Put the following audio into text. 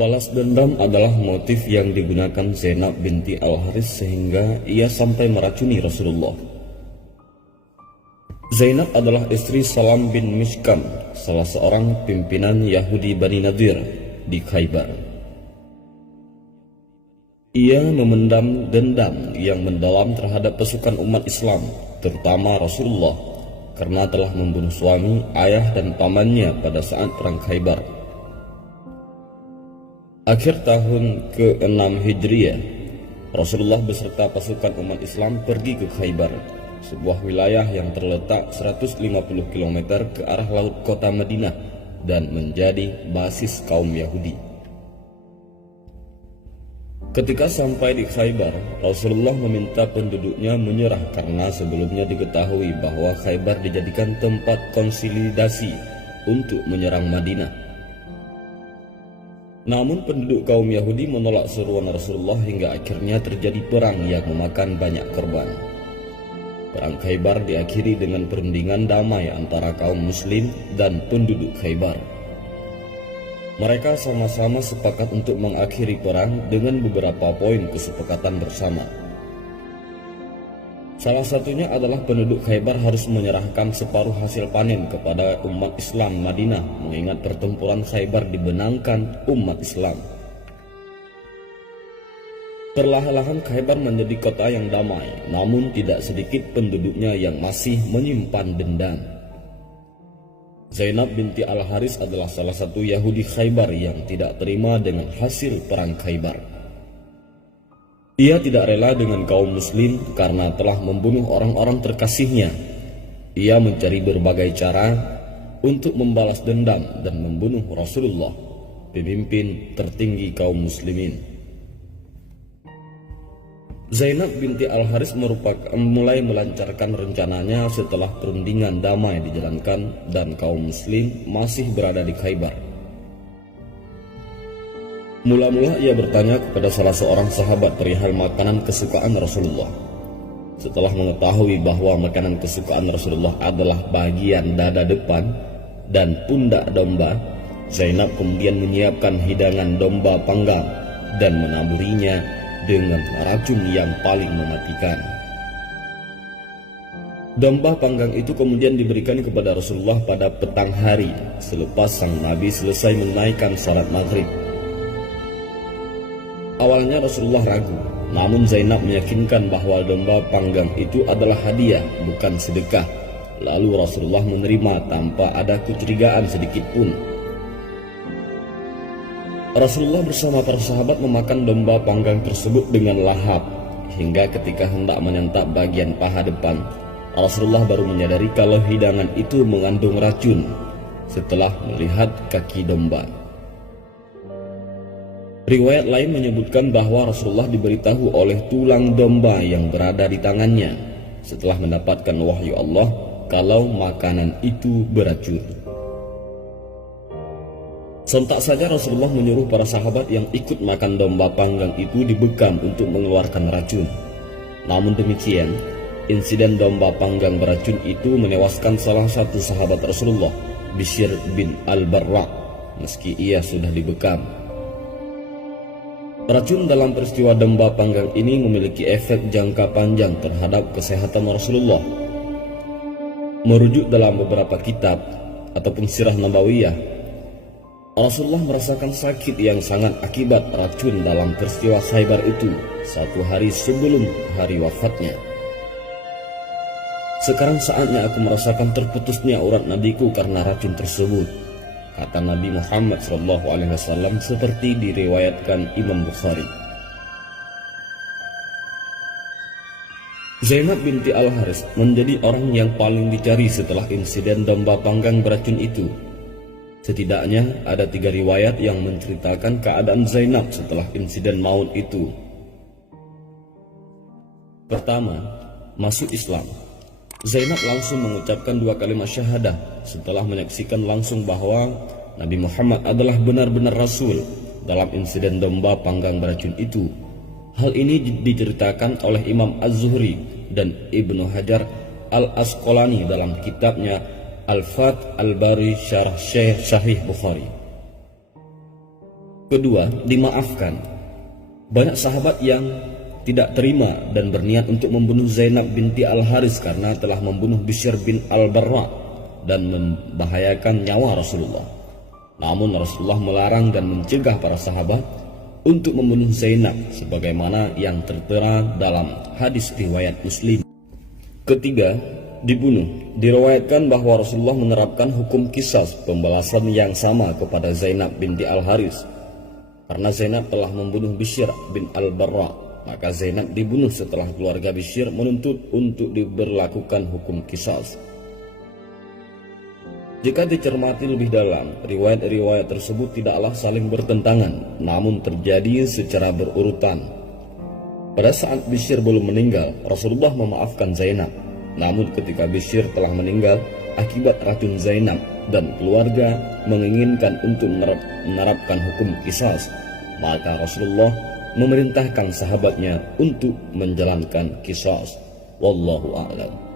Balas dendam adalah motif yang digunakan Zainab binti Al-Haris sehingga ia sampai meracuni Rasulullah. Zainab adalah istri Salam bin Mishkam, salah seorang pimpinan Yahudi Bani Nadir di Khaybar. Ia memendam dendam yang mendalam terhadap pasukan umat Islam, terutama Rasulullah, karena telah membunuh suami, ayah dan pamannya pada saat perang Khaybar. Akhir tahun ke-6 Hijriah, Rasulullah beserta pasukan umat Islam pergi ke Khaybar, sebuah wilayah yang terletak 150 km ke arah laut kota Madinah dan menjadi basis kaum Yahudi. Ketika sampai di Khaybar, Rasulullah meminta penduduknya menyerah karena sebelumnya diketahui bahwa Khaybar dijadikan tempat konsolidasi untuk menyerang Madinah. Namun penduduk kaum Yahudi menolak seruan Rasulullah hingga akhirnya terjadi perang yang memakan banyak korban. Perang Khaybar diakhiri dengan perundingan damai antara kaum muslim dan penduduk Khaybar. Mereka sama-sama sepakat untuk mengakhiri perang dengan beberapa poin kesepakatan bersama. Salah satunya adalah penduduk Khaybar harus menyerahkan separuh hasil panen kepada umat Islam Madinah, mengingat pertempuran Khaybar dibenangkan umat Islam. Perlahan-lahan Khaybar menjadi kota yang damai, namun tidak sedikit penduduknya yang masih menyimpan dendam. Zainab binti Al-Haris adalah salah satu Yahudi Khaybar yang tidak terima dengan hasil perang Khaybar. Ia tidak rela dengan kaum muslim karena telah membunuh orang-orang terkasihnya. Ia mencari berbagai cara untuk membalas dendam dan membunuh Rasulullah, pemimpin tertinggi kaum muslimin. Zainab binti Al-Haris mulai melancarkan rencananya setelah perundingan damai dijalankan dan kaum muslim masih berada di Khaybar. Mula-mula ia bertanya kepada salah seorang sahabat perihal makanan kesukaan Rasulullah. Setelah mengetahui bahwa makanan kesukaan Rasulullah adalah bagian dada depan dan pundak domba, Zainab kemudian menyiapkan hidangan domba panggang dan menaburinya dengan racun yang paling mematikan. Domba panggang itu kemudian diberikan kepada Rasulullah pada petang hari selepas sang Nabi selesai menunaikan salat maghrib. Awalnya Rasulullah ragu, namun Zainab meyakinkan bahwa domba panggang itu adalah hadiah, bukan sedekah. Lalu Rasulullah menerima tanpa ada kecurigaan sedikit pun. Rasulullah bersama para sahabat memakan domba panggang tersebut dengan lahap, hingga ketika hendak menyantap bagian paha depan, Rasulullah baru menyadari kalau hidangan itu mengandung racun setelah melihat kaki domba. Riwayat lain menyebutkan bahwa Rasulullah diberitahu oleh tulang domba yang berada di tangannya setelah mendapatkan wahyu Allah kalau makanan itu beracun. Sontak saja Rasulullah menyuruh para sahabat yang ikut makan domba panggang itu dibekam untuk mengeluarkan racun. Namun demikian, insiden domba panggang beracun itu menewaskan salah satu sahabat Rasulullah, Bishr bin Al-Barra, meski ia sudah dibekam. Racun dalam peristiwa domba panggang ini memiliki efek jangka panjang terhadap kesehatan Rasulullah. Merujuk dalam beberapa kitab ataupun sirah nabawiyah, Rasulullah merasakan sakit yang sangat akibat racun dalam peristiwa Khaybar itu 1 hari sebelum hari wafatnya. Sekarang saatnya aku merasakan terputusnya urat nadiku karena racun tersebut, kata Nabi Muhammad SAW seperti diriwayatkan Imam Bukhari. Zainab binti Al-Haris menjadi orang yang paling dicari setelah insiden domba panggang beracun itu. Setidaknya ada 3 riwayat yang menceritakan keadaan Zainab setelah insiden maut itu. Pertama, masuk Islam. Zainab langsung mengucapkan 2 kalimat syahadah setelah menyaksikan langsung bahwa Nabi Muhammad adalah benar-benar Rasul dalam insiden domba panggang beracun itu. Hal ini diceritakan oleh Imam Az-Zuhri dan Ibnu Hajar Al-Asqalani dalam kitabnya Al-Fath Al-Bari Syarah Sahih Bukhari. Kedua, dimaafkan. Banyak sahabat yang tidak terima dan berniat untuk membunuh Zainab binti Al-Haris karena telah membunuh Bishr bin Al-Barra dan membahayakan nyawa Rasulullah. Namun Rasulullah melarang dan mencegah para sahabat untuk membunuh Zainab sebagaimana yang tertera dalam hadis riwayat Muslim. Ketiga, dibunuh. Diriwayatkan bahwa Rasulullah menerapkan hukum qisas, pembalasan yang sama kepada Zainab binti Al-Haris. Karena Zainab telah membunuh Bishr bin Al-Barra, maka Zainab dibunuh setelah keluarga Bishr menuntut untuk diberlakukan hukum qisas. Jika dicermati lebih dalam, riwayat-riwayat tersebut tidaklah saling bertentangan, namun terjadi secara berurutan. Pada saat Bishr belum meninggal, Rasulullah memaafkan Zainab. Namun ketika Bishr telah meninggal akibat racun Zainab dan keluarga menginginkan untuk menerapkan hukum qisas, maka Rasulullah memerintahkan sahabatnya untuk menjalankan qisas. Wallahu a'lam.